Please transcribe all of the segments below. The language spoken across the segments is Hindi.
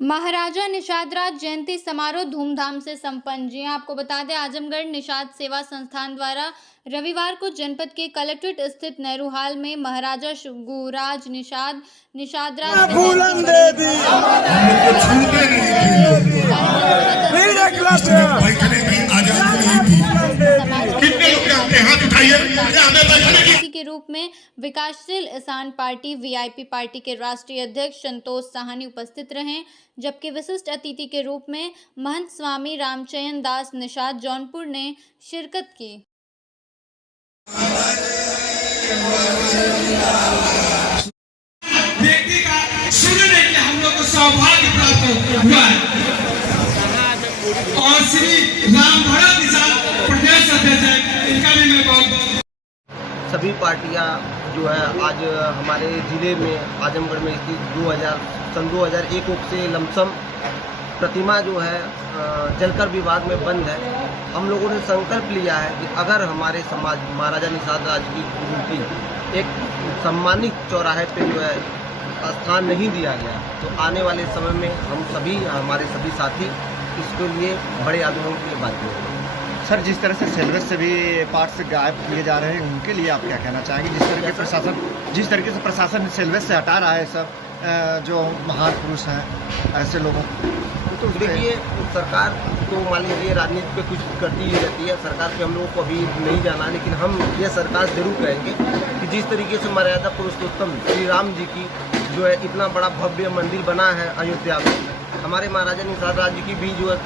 महाराजा निषाद राज जयंती समारोह धूमधाम से संपन्न। जी हां, आपको बता दें आजमगढ़ निषाद सेवा संस्थान द्वारा रविवार को जनपद के कलेक्ट्रेट स्थित नेहरू हॉल में महाराजा गुराज निषाद राज के रूप में विकासशील इंसान पार्टी वीआईपी पार्टी के राष्ट्रीय अध्यक्ष संतोष साहनी उपस्थित रहे, जबकि विशिष्ट अतिथि के रूप में महंत स्वामी रामचयन दास निषाद जौनपुर ने शिरकत की। व्यक्ति का सुनने के हम लोग को सौभाग्य प्राप्त हुआ है और श्री राम भरत निषाद प्रदेश अध्यक्ष, इनका भी मैं बहुत सभी पार्टियां जो है आज हमारे ज़िले में आजमगढ़ में स्थित 2001 से लमसम प्रतिमा जो है जलकर विभाग में बंद है। हम लोगों ने संकल्प लिया है कि अगर हमारे समाज महाराजा निषाद राज की मूर्ति एक सम्मानित चौराहे पे जो है स्थान नहीं दिया गया तो आने वाले समय में हम सभी हमारे सभी साथी इसके लिए बड़े आंदोलन के लिए बाध्य होंगे। सर, जिस तरह से सिलेबस से भी पार्ट्स गायब किए जा रहे हैं, उनके लिए आप क्या कहना चाहेंगे? जिस तरीके से प्रशासन सिलेबस से हटा रहा है सब जो महान पुरुष हैं ऐसे लोगों तो देखिए, सरकार तो मान लीजिए राजनीति पे कुछ करती ही रहती है। सरकार पे हम लोगों को अभी नहीं जाना, लेकिन हम ये सरकार जरूर कहेंगे कि जिस तरीके से मर्यादा पुरुषोत्तम श्री राम जी की जो है इतना बड़ा भव्य मंदिर बना है अयोध्या में, हमारे महाराजा निषाद राज जी की भी जो है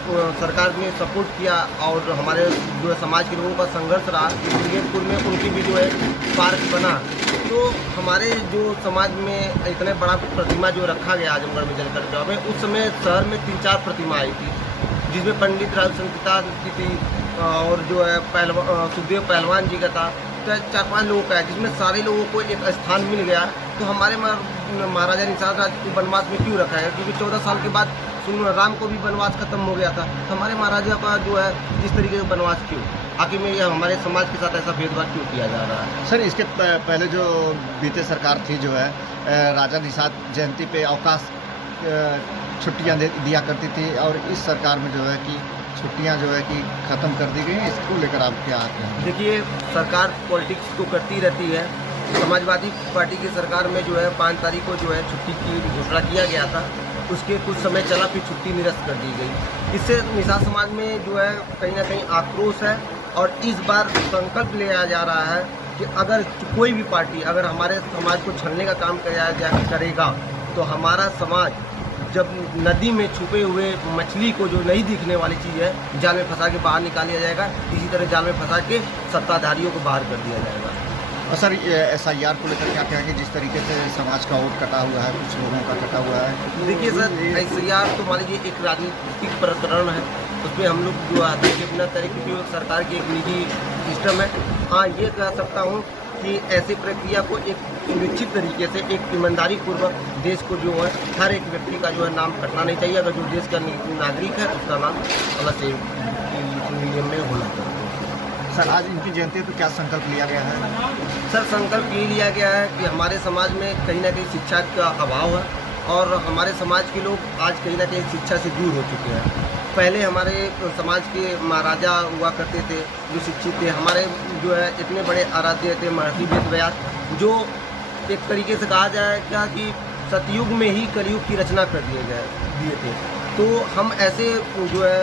सरकार ने सपोर्ट किया और हमारे जो है समाज के लोगों का संघर्ष रहा कि ब्रिगेडपुर में उनकी भी जो है पार्क बना। तो हमारे जो समाज में इतने बड़ा प्रतिमा जो रखा गया आजमगढ़ में जलकर चौक में, उस समय शहर में 3-4 प्रतिमा आई थी, जिसमें पंडित राजशंकर की थी और जो है सुखदेव पहलवान जी का था, 4-5 लोगों का है, जिसमें सारे लोगों को एक स्थान मिल गया। तो हमारे महाराजा निषाद राज को वनवास में क्यों रखा है? क्योंकि 14 साल के बाद राम को भी वनवास खत्म हो गया था, तो हमारे महाराजा का जो है जिस तरीके से वनवास क्यों, आखिर में यह हमारे समाज के साथ ऐसा भेदभाव क्यों किया जा रहा है? सर, इसके पहले जो बीते सरकार थी जो है राजा निषाद जयंती पे अवकाश छुट्टियां दिया करती थी और इस सरकार में जो है कि छुट्टियां जो है कि ख़त्म कर दी गई हैं। इसको लेकर आप क्या आते हैं? देखिए, सरकार पॉलिटिक्स तो करती रहती है। समाजवादी पार्टी की सरकार में जो है 5 तारीख को जो है छुट्टी की घोषणा किया गया था, उसके कुछ समय चला फिर छुट्टी निरस्त कर दी गई। इससे निषाद समाज में जो है कहीं ना कहीं आक्रोश है और इस बार संकल्प लिया जा रहा है कि अगर कोई भी पार्टी अगर हमारे समाज को छलने का काम करेगा तो हमारा समाज जब नदी में छुपे हुए मछली को जो नहीं दिखने वाली चीज़ है जाल में फंसा के बाहर निकाल लिया जाएगा, इसी तरह जाल में फंसा के सत्ताधारियों को बाहर कर दिया जाएगा। और सर, SIR को लेकर क्या कहेंगे? जिस तरीके से समाज का वोट कटा हुआ है, कुछ लोगों का कटा हुआ है। देखिए सर, SIR तो मान लीजिए एक राजनीतिक प्रकरण है, उसमें हम लोग जो आते हैं अपना तरीके की सरकार की एक निजी सिस्टम है। हाँ, ये कह सकता हूँ कि ऐसी प्रक्रिया को एक सुनिश्चित तरीके से एक ईमानदारी पूर्वक देश को जो है हर एक व्यक्ति का जो है नाम कटना नहीं चाहिए। अगर जो देश का नागरिक है उसका नाम अलग से नियम में होना चाहिए। सर, आज इनकी जयंती पर क्या संकल्प लिया गया है? सर, संकल्प ये लिया गया है कि हमारे समाज में कहीं ना कहीं शिक्षा का अभाव है और हमारे समाज के लोग आज कहीं ना कहीं शिक्षा से दूर हो चुके हैं। पहले हमारे समाज के महाराजा हुआ करते थे जो शिक्षित थे, हमारे जो है इतने बड़े आराध्य थे महर्षि वेदव्यास, जो एक तरीके से कहा जाएगा कि सतयुग में ही कलयुग की रचना कर दिए थे। तो हम ऐसे जो है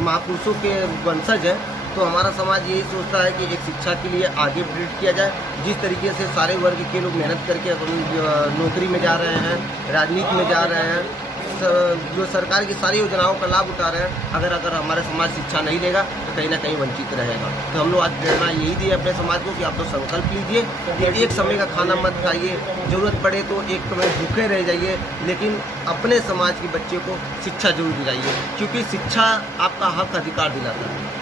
महापुरुषों के वंशज हैं, तो हमारा समाज यही सोचता है कि एक शिक्षा के लिए आगे प्रेरित किया जाए। जिस तरीके से सारे वर्ग के लोग मेहनत करके नौकरी में जा रहे हैं, राजनीति में जा रहे हैं, जो सरकार की सारी योजनाओं का लाभ उठा रहे हैं, अगर हमारा समाज शिक्षा नहीं लेगा तो कहीं ना कहीं वंचित रहेगा। तो हम लोग आज प्रेरणा यही दी अपने समाज को कि आप लोग संकल्प लीजिए कि एक समय का खाना मत खाइए, ज़रूरत पड़े तो एक समय भूखे रह जाइए, लेकिन अपने समाज के बच्चे को शिक्षा जरूर दिलाइए, क्योंकि शिक्षा आपका हक अधिकार दिलाता है।